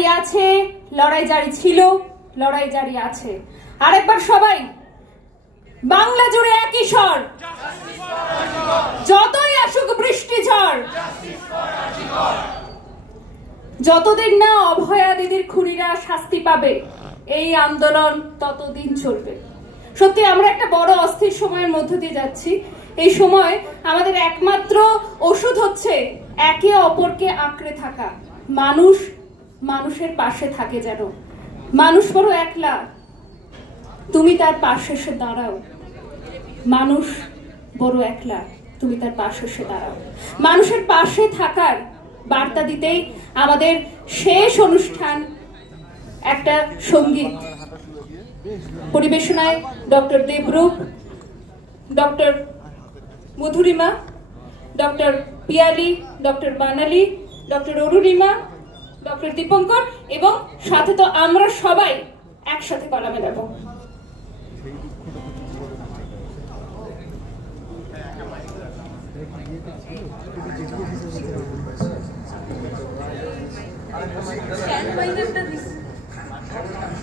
আছে, লড়াই জারি ছিল, লড়াই জারি আছে। আরেকবার সবাই বাংলা জুড়ে একই স্বর, যতই আসুক বৃষ্টি ঝড়, যতদিন না অভয়া দিদির খুনিরা শাস্তি পাবে এই আন্দোলন ততদিন চলবে। সত্যি আমরা একটা বড় অস্থির সময়ের মধ্য দিয়ে যাচ্ছি। এই সময় আমাদের একমাত্র ওষুধ হচ্ছে একে অপরকে আঁকড়ে থাকা। মানুষ মানুষের পাশে থাকে, যেন মানুষ বড় একলা, তুমি তার পাশে এসে দাঁড়াও। মানুষ বড় একলা, তুমি তার পাশে এসে দাঁড়াও। মানুষের পাশে থাকার বার্তা দিতেই আমাদের শেষ অনুষ্ঠান একটা সঙ্গীত পরিবেশনায় doctor Debrup, doctor Madhurima, doctor Piyali, doctor Banali, doctor Arunima, doctor Dipankar এবং সাথে তো আমরা সবাই একসাথে গলা মেলাবো।